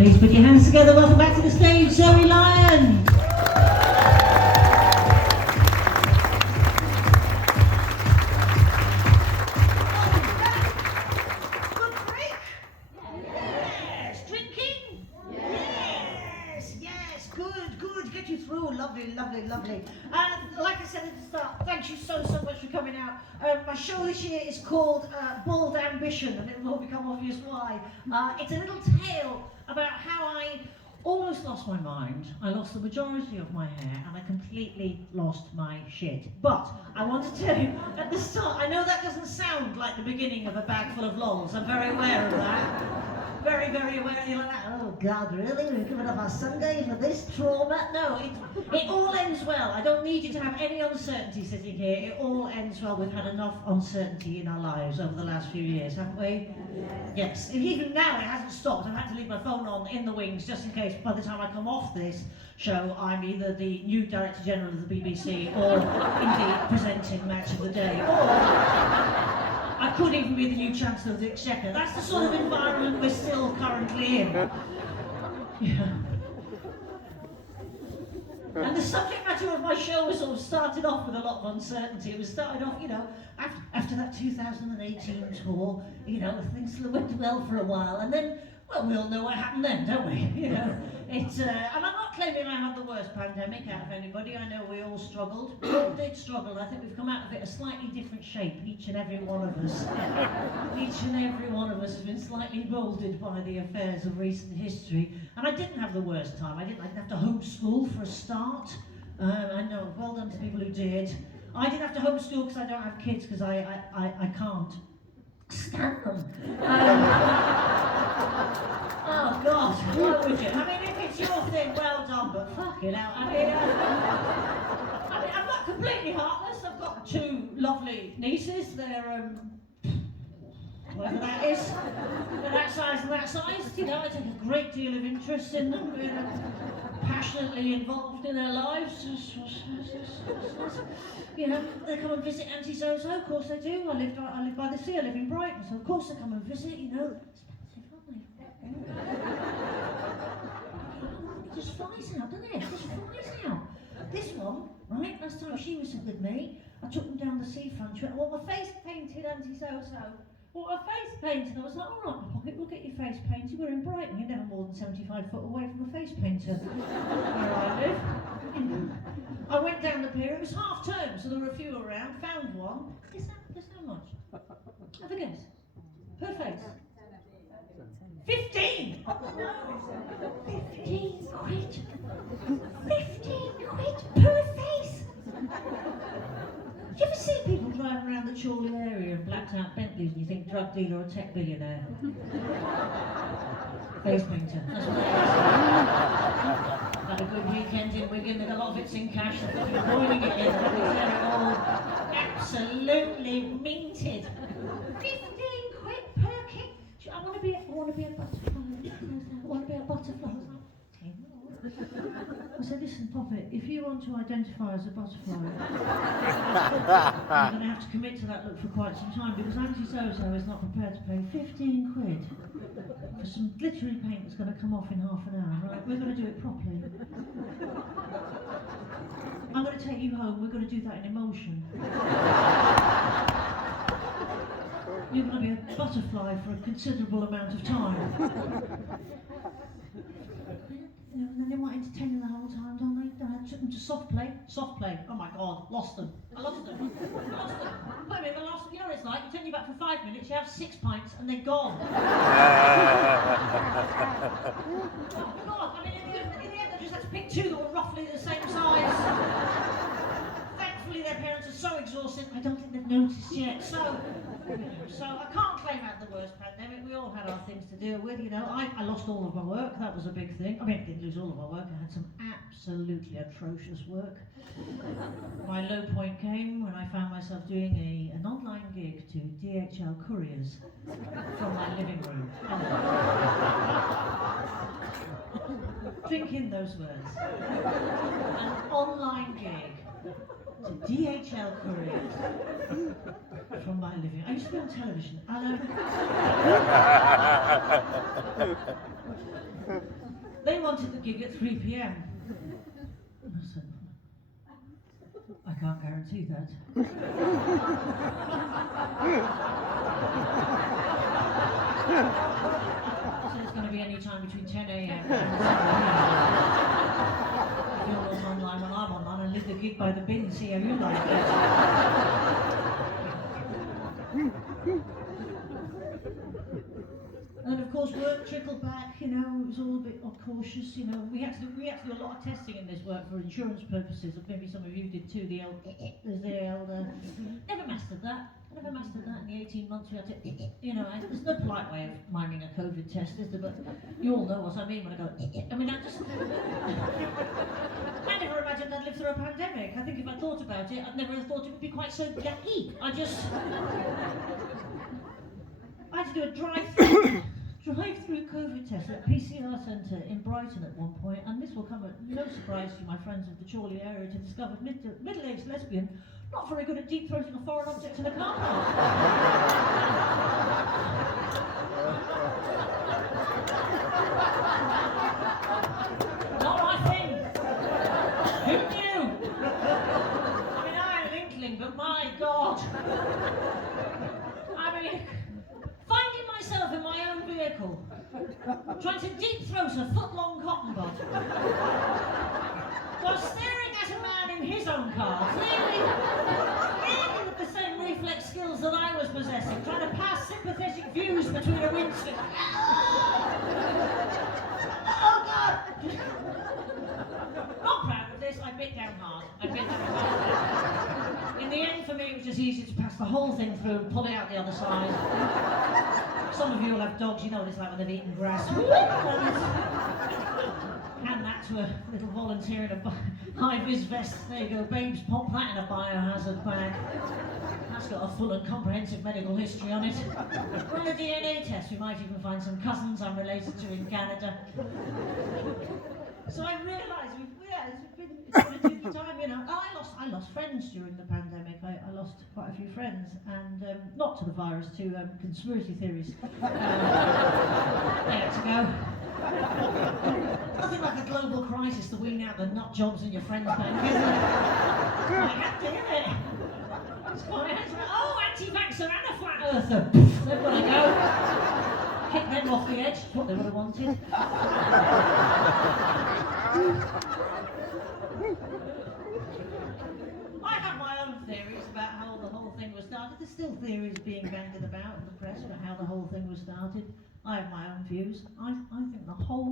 Please put your hands together. Welcome back to the stage, Zoe Lyon. Lovely. Like I said at the start, thank you so much for coming out. My show this year is called Bald Ambition, and it will become obvious why. It's a little tale about how I almost lost my mind. I lost the majority of my hair, and I completely lost my shit. But I want to tell you at the start, I know that doesn't sound like the beginning of a bag full of lols. I'm very aware of that. Very aware. You're like, oh God, really? We're giving up our Sunday for this trauma? No, it all ends well. I don't need you to have any uncertainty sitting here. It all ends well. We've had enough uncertainty in our lives over the last few years, haven't we? Yes. And even now it hasn't stopped. I've had to leave my phone on in the wings just in case by the time I come off this show I'm either the new Director General of the BBC or indeed presenting Match of the Day. Or I could even be the new Chancellor of the Exchequer. That's the sort of environment we're still currently in. Yeah. And the subject matter of my show was sort of started off with a lot of uncertainty. It was started off, after that 2018 tour, things went well for a while, and then, well, we all know what happened then, don't we? And I'm not claiming I had the worst pandemic out of anybody. I know we all struggled. We all did struggle. I think we've come out of it a slightly different shape, each and every one of us. Each and every one of us has been slightly moulded by the affairs of recent history. And I didn't have the worst time. I didn't have to homeschool for a start. I know, well done to people who did. I didn't have to homeschool because I don't have kids, because I can't stand them. Oh God, why would you? I mean, if it's your thing, well done, but fucking hell. I mean, I'm not completely heartless. I've got two lovely nieces. They're, whatever that is. They're that size and that size. I take a great deal of interest in them. Passionately involved in their lives. They come and visit Auntie So-so, of course they do. I live by the sea, I live in Brighton, so of course they come and visit, It just flies out, doesn't it? It just flies out. This one, right, last time she was with me, I took them down the seafront. She went, I want my face painted, Auntie So-so. Well, my face painted. I was like, all right, Pocket, we'll get your face painted. We're in Brighton. You're never more than 75 foot away from a face painter where I live. I went down the pier. It was half term, so there were a few around. Found one. Guess how much? Have a guess. Per face. 15! Oh, no. 15 quid. 15 quid per face. Do you ever see people driving around the Chorley area in blacked out Bentleys and you think drug dealer or tech billionaire? Face painter. That's what it is. Had a good weekend in Wigan, a lot of it's in cash. I thought you were boiling it in. They're all absolutely minted. 15 quid per kick. I want to be a butterfly. I want to be a butterfly. I said, listen, Poppet, if you want to identify as a butterfly, you're going to have to commit to that look for quite some time, because Auntie So-so is not prepared to pay 15 quid for some glittery paint that's going to come off in half an hour. Right? We're going to do it properly. I'm going to take you home. We're going to do that in emulsion. You're going to be a butterfly for a considerable amount of time. And then they weren't entertaining the whole time, don't they? I took them to soft play. Oh my God, lost them. I lost them. Wait a minute, I lost them. You know what it's like? You turn you back for 5 minutes, you have 6 pints, and they're gone. Oh God, I mean, in the end, I just had to pick two that were roughly the same size. Thankfully, their parents are so exhausted, I don't think they've noticed yet. So I can't claim out the worst pandemic. We all had our things to deal with, I lost all of my work. That was a big thing. I mean, I didn't lose all of my work. I had some absolutely atrocious work. My low point came when I found myself doing an online gig to DHL couriers from my living room. Drink in those words. An online gig to DHL couriers from my living. I used to be on television. And, they wanted the gig at 3 p.m. I said, I can't guarantee that. So it's going to be any time between 10 a.m. and 7 p.m. If you're not online when I'm online, I leave the gig by the bin, see how you like it. And of course, work trickled back. You know, it was all a bit cautious. You know, we had to do a lot of testing in this work for insurance purposes. Maybe some of you did too. There's the old. Never mastered that. I never mastered that in the 18 months we had to. You know, there's no polite way of miming a COVID test, is there? But you all know what I mean when I go. I mean, I never imagined I'd live through a pandemic. I think if I thought about it, I'd never have thought it would be quite so yucky. I had to do a drive-through COVID test at PCR Centre in Brighton at one point, and this will come at no surprise to my friends of the Chorley area to discover middle-aged lesbian, not very good at deep-throating a foreign object in a car park. Not my thing. Who knew? I mean, I had an inkling, but my God. I mean, finding myself in my own vehicle, trying to deep throat a foot-long cotton bud, while staring at a man in his own car, clearly with the same reflex skills that I was possessing, trying to pass sympathetic views between a windscreen. Oh God! Not proud of this, I bit down hard. In the end, for me, it was just easy to pass the whole thing through and pull it out the other side. Some of you will have dogs, you know what it's like when they've eaten grass. Hand that to a little volunteer in a high-vis vest. There you go, babes, pop that in a biohazard bag. That's got a full and comprehensive medical history on it. Run a DNA test, we might even find some cousins I'm related to in Canada. So I realised, it's been a tricky time, you know. I lost friends during the pandemic. I lost quite a few friends, and not to the virus, to conspiracy theories. There to go. Nothing like a global crisis to wean out the nut jobs in your friends' bank, is it? I had to, isn't it? It's quite oh, anti-vaxxer and a flat earther. They've got to go. Kick them off the edge. That's what they would have wanted. I have my own theories about how the whole thing was started. There's still theories being bandied about in the press about how the whole thing was started. I have my own views. I think the whole